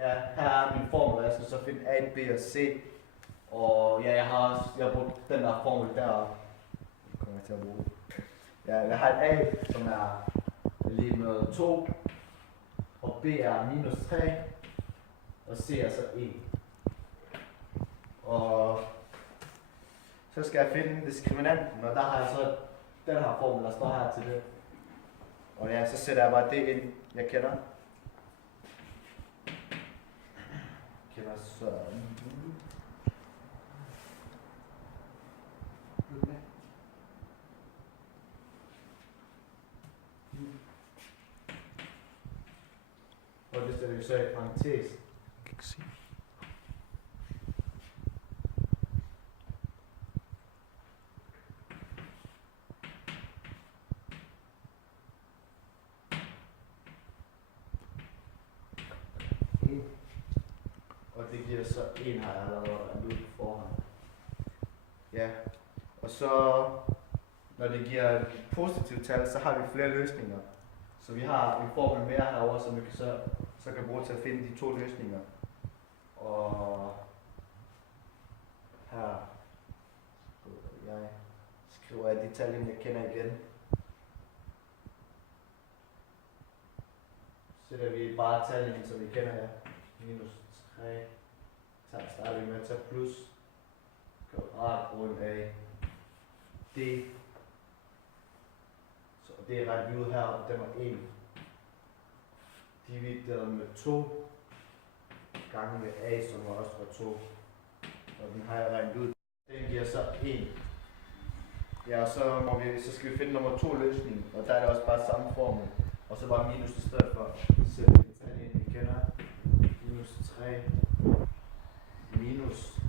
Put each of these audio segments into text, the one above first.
Ja, her er min formel, jeg skal så finde A, B og C. Og ja, jeg har brugt den der formel der. Kommer jeg til at bruge. Ja, jeg har et A, som er lige med 2. Og B er minus 3. Og C er så 1. Og så skal jeg finde diskriminanten, og der har jeg så den her formel, der står her til det. Og ja, så sætter jeg bare det ind, jeg kender. Kender så... Og det sætter vi så i parentes. kan ikke se. Og det giver så en her allerede regnet ud på forhånd. Ja, og så når det giver et positivt tal, så har vi flere løsninger. Så vi har en formel mere herovre, som vi så kan bruge til at finde de 2 løsninger. Og her skriver jeg de tal, jeg kender igen. Så sætter vi bare tal ind, som vi kender her. Minus 3. Så starter vi med at tage plus. Kvadratgrund af d. Så det er regnet ud her, og den var 1. Divideret med 2 gange med a, som også var 2. Og den har jeg regnet ud. Den giver så 1. Ja, og så skal vi finde nummer 2 løsning, og der er det også bare samme formel. Og så bare minus i stedet for. Så vi kan tage det ind, vi kender. Minus 3 minus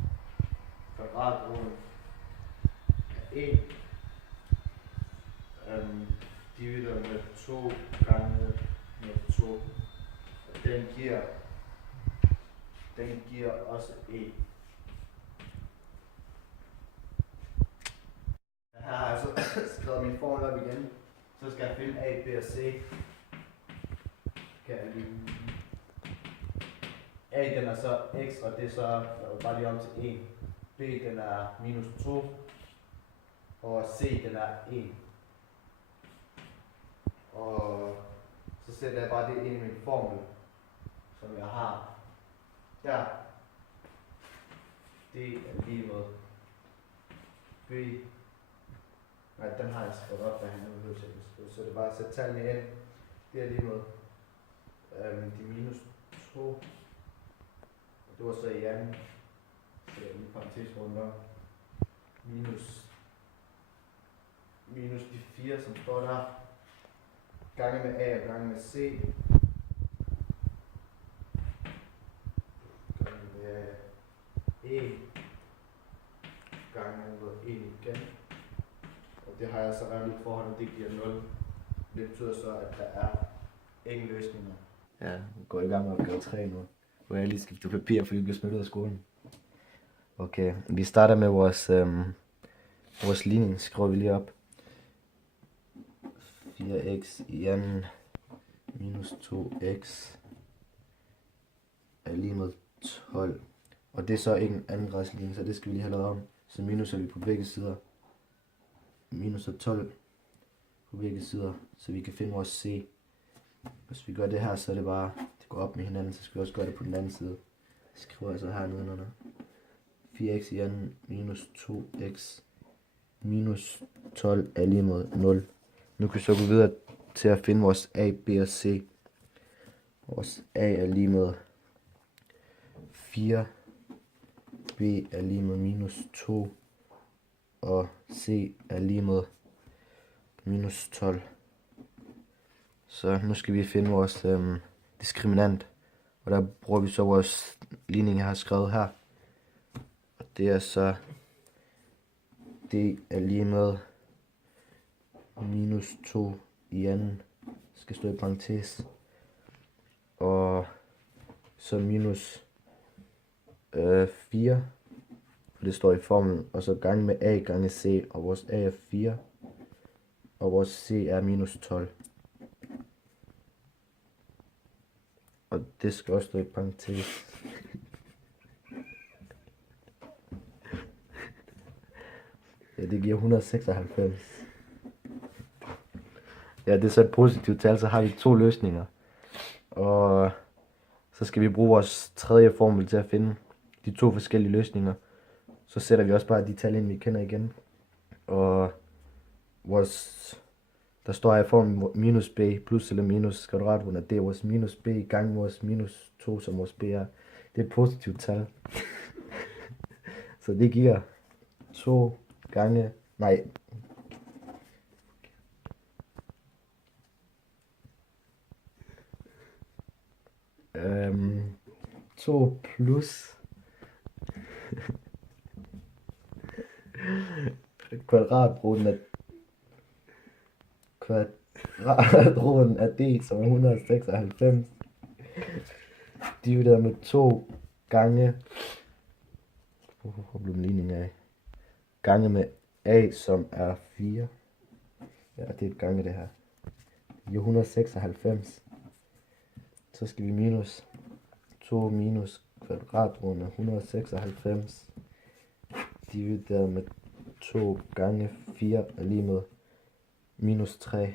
kvadratgrund af 1 divideret med 2 gange med 2. Og den giver også 1. Her har jeg så skrevet min formel op igen. Så skal jeg finde A, B og C. Kan jeg lige... A den er så x, og det er så bare lige om til 1. B den er minus 2. Og C den er 1. Og så sætter jeg bare det ind i min formel, som jeg har der. Det er lige med B. Nej, den har jeg skrevet op, hvad han er nødt til at skrive. Så det er bare at sætte tallene ind. Det er lige med de minus 2. Og det var så i anden. Så jeg lige parentes rundt om. Minus de 4, som står der. Gange med A og gange med C. Gange med E. Gange med 1 igen. Og det har jeg så regnet ud forhånd, det giver 0. Det betyder så, at der er ingen løsninger. Ja, vi går i gang med opgave 3 nu. Hvor jeg lige skifter papir, fordi vi bliver smidt ud af skolen. Okay, vi starter med vores ligning. Skriver vi lige op. 4x i anden minus 2x er lige med 12. Og det er så ikke en anden grads ligning, så det skal vi lige have lavet om. Så minus er vi på begge sider. Minus er 12 på begge sider, så vi kan finde vores c. Hvis vi gør det her, så er det bare, det går op med hinanden, så skal vi også gøre det på den anden side. Jeg skriver altså her nedenunder. 4x i anden minus 2x minus 12 er lige med 0. Nu kan vi så gå videre til at finde vores a, b og c. Vores a er lige med 4, b er lige med minus 2, og c er lige med minus 12. Så nu skal vi finde vores diskriminant, og der bruger vi så vores ligning, jeg har skrevet her. Og det er så, det er lige med minus 2 i anden, skal stå i parentes, og så minus 4, for det står i formlen, og så gange med a gange c, og vores a er 4, og vores c er minus 12. Og det skal også stå i parentes. Ja, det giver 196. Ja, det er så et positivt tal, så har vi 2 løsninger. Og så skal vi bruge vores tredje formel til at finde de 2 forskellige løsninger. Så sætter vi også bare de tal ind, vi kender igen. Og der står her i formen minus b plus eller minus kvadratrund af d, vores minus b gange vores minus 2, som vores b er. Det er et positivt tal. Så det giver 2 gange, nej, 2 plus kvadratroden af d, som er 196, divideret med 2 gange, hvor blev den ligning af, gange med a, som er 4. Ja, det er et gange det her. Det giver 196. Så skal vi minus 2 minus kvadratroden af 196 divideret med 2 gange 4 er lige med minus 3.